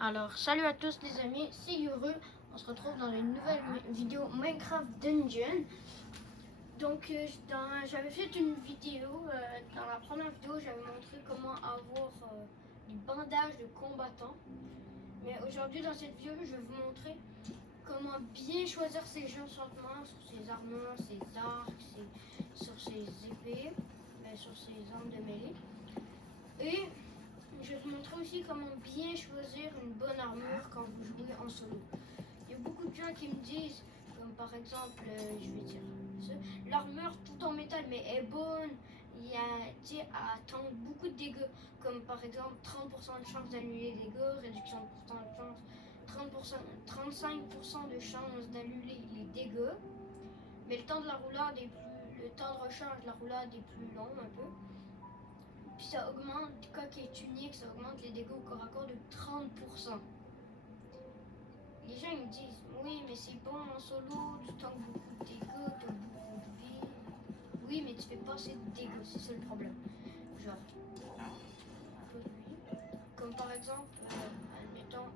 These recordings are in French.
Alors, salut à tous les amis, c'est Yuru. On se retrouve dans une nouvelle vidéo Minecraft Dungeon. Donc, j'avais fait une vidéo, dans la première vidéo, j'avais montré comment avoir des bandages de combattants. Mais aujourd'hui, dans cette vidéo, je vais vous montrer comment bien choisir ses enchantements sur ses armures, ses arcs, sur ses épées, sur ses armes de mêlée. Et je vais vous montrer aussi comment bien choisir une bonne armure quand vous jouez en solo. Il y a beaucoup de gens qui me disent, comme par exemple, je vais dire ça, l'armure tout en métal mais est bonne, il y a, elle attend beaucoup de dégâts, comme par exemple 30% de chance d'annuler les dégâts, réduction de chance, 35% de chance d'annuler les dégâts, mais le temps de la roulade est plus, le temps de recharge de la roulade est plus long un peu. Puis ça augmente, quand il est unique, ça augmente les dégâts au corps à corps de 30%. Les gens ils me disent, oui mais c'est bon en solo, tu tanks beaucoup de dégâts, tu as beaucoup de vie. Oui mais tu fais pas assez de dégâts, c'est ça le problème. Genre, comme par exemple, admettons,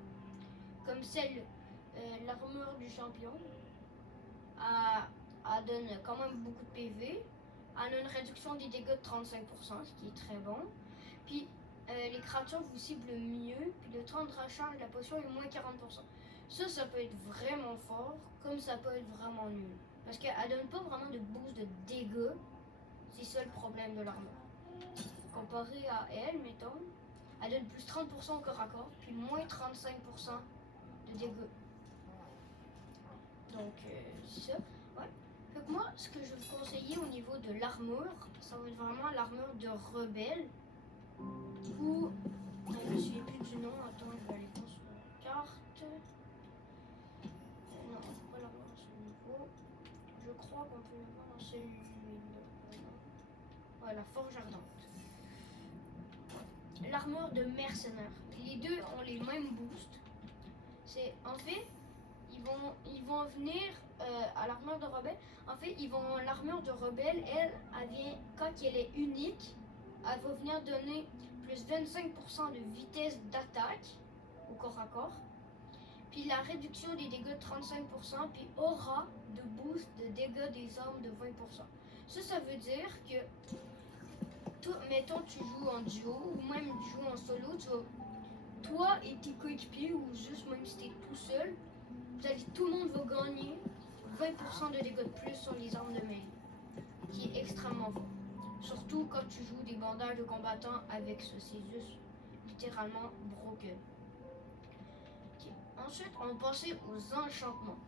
comme celle, l'armure du champion, elle donne quand même beaucoup de PV. Elle a une réduction des dégâts de 35%, ce qui est très bon. Puis les créatures vous ciblent mieux, puis le temps de recharge de la potion est moins 40%. Ça peut être vraiment fort, comme ça peut être vraiment nul. Parce qu'elle donne pas vraiment de boost de dégâts, c'est ça le problème de l'armure. Comparé à elle, mettons, elle donne plus 30% au corps à corps, puis moins 35% de dégâts. Donc c'est ça, ouais. Donc moi, ce que je vais vous conseiller au niveau de l'armure, ça va être vraiment l'armure de rebelle. Ou, je me souviens plus du nom, attends, je vais aller voir sur la carte. Non, c'est pas l'armure à ce niveau. Je crois qu'on peut le voir dans celui-là. Ouais, la forge ardente. L'armure de mercenaire. Les deux ont les mêmes boosts. C'est, en fait, ils vont venir à l'armure de rebelle. En fait, l'armure de rebelle, elle vient, quand elle est unique, elle va venir donner plus 25% de vitesse d'attaque au corps à corps. Puis la réduction des dégâts de 35%, puis aura de boost de dégâts des armes de 20%. Ça veut dire que, mettons tu joues en duo, ou même tu joues en solo, toi et tes coéquipiers, ou juste même si tu es tout seul, tout le monde va gagner 20% de dégâts de plus sur les armes de mêlée, qui est extrêmement fort. Surtout quand tu joues des bandages de combattants avec ça, c'est juste littéralement broken. Okay. Ensuite, on va passer aux enchantements.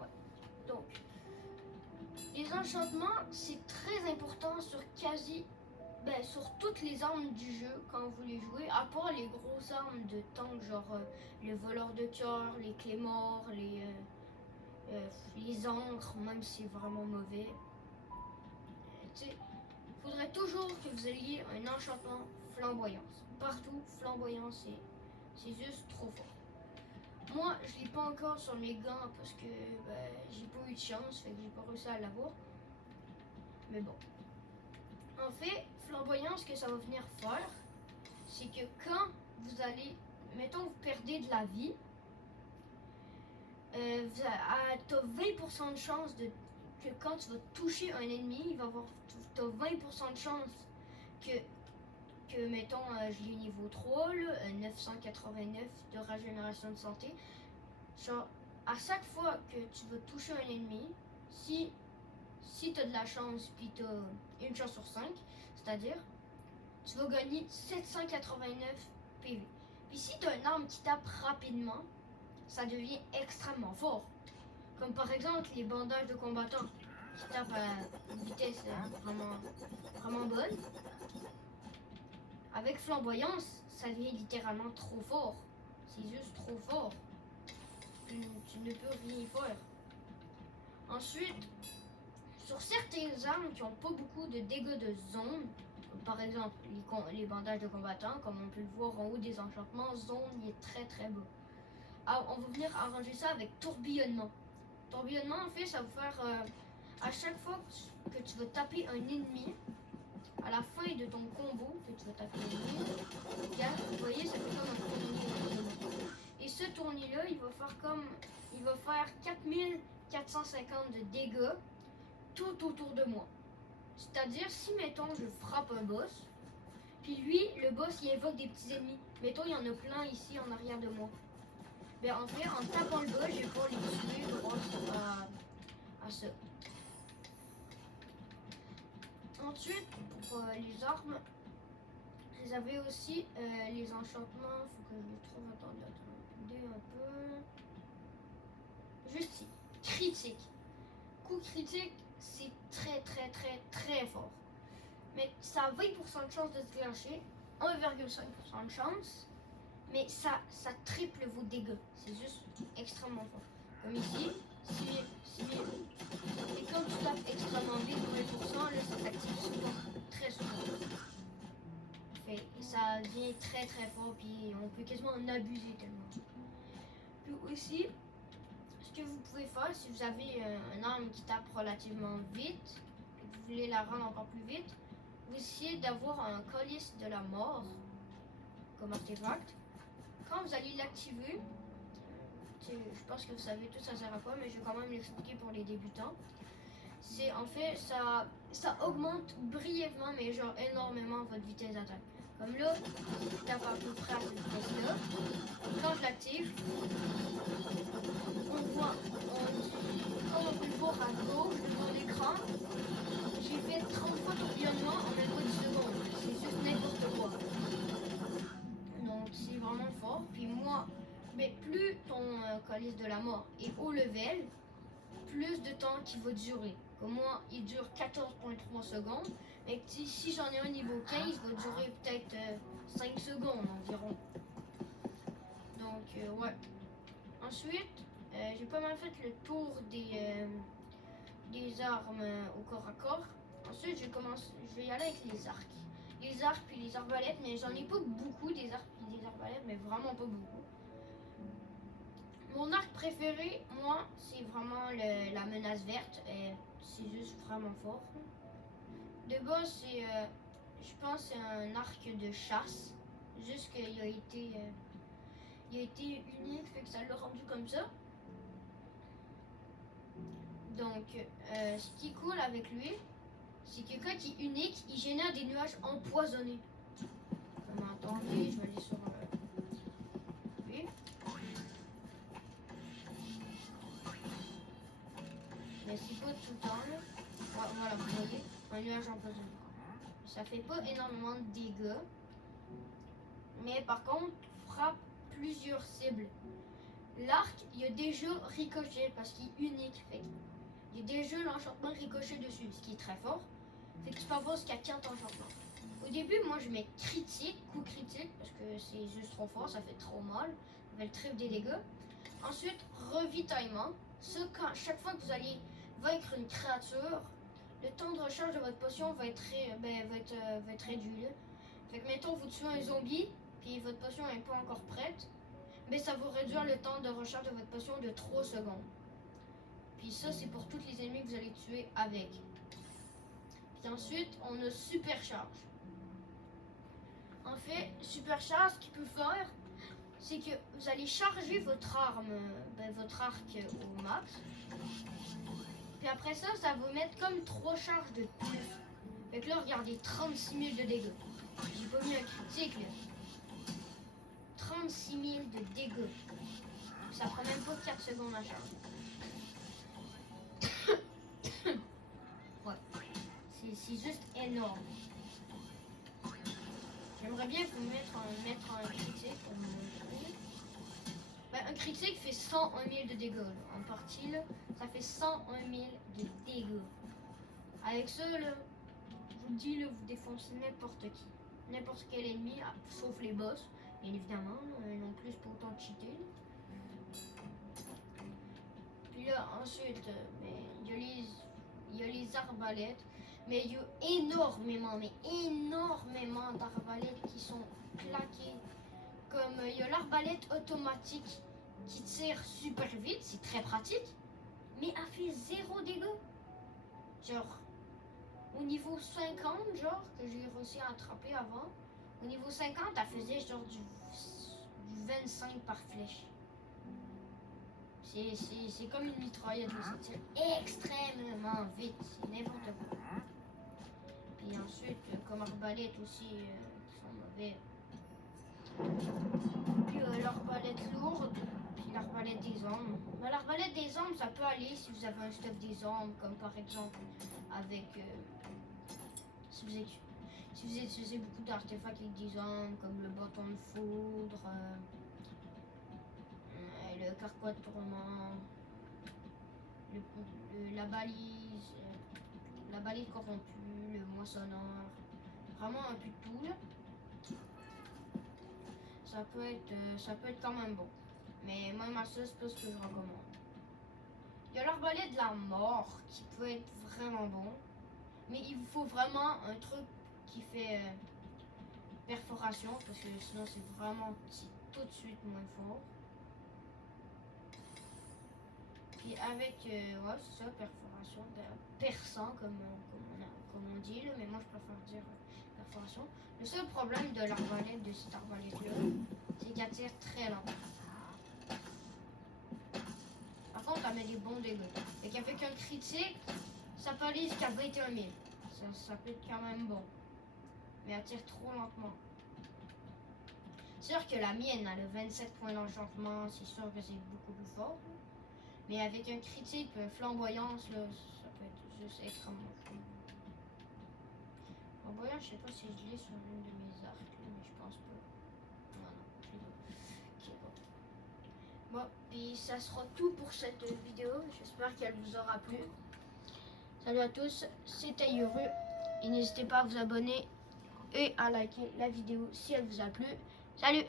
Ouais. Donc, les enchantements, c'est très important sur sur toutes les armes du jeu quand vous les jouez, à part les grosses armes de tank, genre les voleurs de cœur, les clémores, les encres, même si c'est vraiment mauvais. Il faudrait toujours que vous ayez un enchantement flamboyance. Partout, flamboyance, c'est juste trop fort. Moi, je l'ai pas encore sur mes gants parce que j'ai pas eu de chance, fait que j'ai pas réussi à l'avoir. Mais bon. En fait, flamboyance, ce que ça va venir faire, c'est que quand vous allez, mettons, vous perdez de la vie, tu as 20% de chance que quand tu vas toucher un ennemi, tu as 20% de chance que mettons, je l'ai niveau 3, 989 de régénération de santé. Genre, à chaque fois que tu vas toucher un ennemi, si tu as de la chance, puis tu as une chance sur 5, c'est-à-dire, tu vas gagner 789 PV. Puis si tu as une arme qui tape rapidement, ça devient extrêmement fort. Comme par exemple les bandages de combattants qui tapent à une vitesse vraiment bonne. Avec flamboyance, ça devient littéralement trop fort. C'est juste trop fort. Tu ne peux rien faire. Ensuite, sur certaines armes qui n'ont pas beaucoup de dégâts de zone, par exemple les bandages de combattants, comme on peut le voir en haut des enchantements, zone il est très très bas. Alors, on va venir arranger ça avec tourbillonnement. Tourbillonnement, en fait, ça va faire à chaque fois que tu vas taper un ennemi, à la fin de ton combo, que tu vas taper un ennemi, regarde, vous voyez, ça fait comme il va faire 4450 de dégâts tout autour de moi. C'est-à-dire, si mettons je frappe un boss, puis lui, le boss, il invoque des petits ennemis. Mettons, il y en a plein ici en arrière de moi. Ben en fait, en tapant le boss, je vais pouvoir les tuer grâce à ça. Ensuite, pour les armes, vous avez aussi les enchantements. Faut que je les trouve. Attendez un peu. Juste ici. Critique. Coup critique, c'est très fort. Mais ça a 20% de chance de se déclencher, 1,5% de chance, mais ça triple vos dégâts. C'est juste extrêmement fort. Comme ici, 6000. Et quand tu tapes extrêmement vite, 20%, là, ça s'active souvent, très souvent. Et ça devient très fort, puis on peut quasiment en abuser tellement. Puis aussi, ce que vous pouvez faire, si vous avez une arme qui tape relativement vite, et que vous voulez la rendre encore plus vite, vous essayez d'avoir un calice de la mort comme artefact. Quand vous allez l'activer, je pense que vous savez tout ça sert à quoi, mais je vais quand même l'expliquer pour les débutants. C'est en fait, ça augmente brièvement, mais genre énormément votre vitesse d'attaque. Comme là, je tape à peu près à cette vitesse-là. Quand je l'active, on voit, comme on peut le voir à gauche de mon écran, j'ai fait 30 fois tourbillonnement en même pas 10 secondes. C'est juste n'importe quoi. Donc c'est vraiment fort. Puis moi, mais plus ton calice de la mort est haut level, plus de temps qu'il va durer. Comme moi, il dure 14,3 secondes. Et si j'en ai un niveau 15, il va durer peut-être 5 secondes environ. Donc ouais. Ensuite, j'ai pas mal fait le tour des armes au corps à corps. Ensuite, je vais y aller avec les arcs. Les arcs puis les arbalètes, mais j'en ai pas beaucoup des arcs puis des arbalètes, mais vraiment pas beaucoup. Mon arc préféré, moi, c'est vraiment la menace verte. C'est juste vraiment fort. De base, c'est, je pense, c'est un arc de chasse. Juste qu'il a été unique, fait que ça l'a rendu comme ça. Donc, ce qui est cool avec lui, c'est que quand il est unique, il génère des nuages empoisonnés. Comme attendez, je vais aller sur lui. Mais c'est pas tout le temps là. Voilà, vous voyez, un nuage empoisonné. Ça fait pas énormément de dégâts. Mais par contre, frappe plusieurs cibles. L'arc, il y a déjà ricochet parce qu'il est unique. Fait il y a déjà l'enchantement ricochet dessus, ce qui est très fort. Fait que tu peux avoir jusqu'à 4 enchantements. Au début, moi je mets critique, coup critique, parce que c'est juste trop fort, ça fait trop mal. Ça fait le triple des dégâts. Ensuite, revitaillement. Ça, chaque fois que vous allez vaincre une créature, le temps de recharge de votre potion va être réduit. Là. Fait que mettons, vous tuez un zombie, puis votre potion n'est pas encore prête, mais ça va réduire le temps de recharge de votre potion de 3 secondes. Puis ça, c'est pour tous les ennemis que vous allez tuer avec. Puis ensuite, on a supercharge. En fait, supercharge, ce qu'il peut faire, c'est que vous allez charger votre arme, votre arc au max. Puis après ça, ça va mettre comme 3 charges de plus. Fait que là, regardez, 36 000 de dégâts. J'ai pas mis un critique là. 36 000 de dégâts. Ça prend même pas 4 secondes à charger. Ouais. C'est juste énorme. J'aimerais bien vous mettre un critique. Un critique fait 101 000 de dégâts. Là. En partie, là, ça fait 101 000 de dégâts. Avec ça, là, je vous le dis, là, vous défoncez n'importe qui. N'importe quel ennemi, sauf les boss, bien évidemment. Non plus, pas autant cheater. Puis là, ensuite, il y a les arbalètes. Mais il y a énormément d'arbalètes qui sont plaquées. Comme il y a l'arbalète automatique qui tire super vite, c'est très pratique. Mais elle fait 0 dégâts. Genre, au niveau 50, genre, que j'ai réussi à attraper avant, au niveau 50, elle faisait genre du 25 par flèche. C'est comme une mitraillette, mais ça tire extrêmement vite, c'est n'importe quoi. Puis ensuite, comme arbalète aussi, qui sont mauvais. Puis l'arbalète lourde, puis l'arbalète des hommes. Mais l'arbalète des hommes, ça peut aller si vous avez un stuff des hommes, comme par exemple avec... si vous utilisez beaucoup d'artefacts avec des hommes, comme le bâton de foudre, le carquois de tourment, la balise corrompue, le moissonneur, vraiment un peu de tout là. Ça peut être quand même bon. Mais même à ça, c'est pas ce que je recommande. Il y a l'arbalète de la mort qui peut être vraiment bon. Mais il vous faut vraiment un truc qui fait perforation parce que sinon c'est vraiment tout de suite moins fort. Puis avec, ouais c'est ça, perforation, perçant comme on dit là, mais moi je préfère dire perforation. Le seul problème de l'arbalète, de cette arbalète là, c'est qu'elle tire très lentement. Par contre elle met des bons dégâts. Et qu'avec un critique, ça peut aller jusqu'à 21 000. Ça peut être quand même bon. Mais elle tire trop lentement. C'est sûr que la mienne, elle a 27 points d'enchantement, c'est sûr que c'est beaucoup plus fort. Mais avec un critique, flamboyance, là, ça peut être juste extrêmement fort. Flamboyance, je sais pas si je l'ai sur l'une de mes arcs, mais je pense pas. Non, je l'ai pas. Bon, puis ça sera tout pour cette vidéo. J'espère qu'elle vous aura plu. Salut à tous, c'était Yoru. Et n'hésitez pas à vous abonner et à liker la vidéo si elle vous a plu. Salut!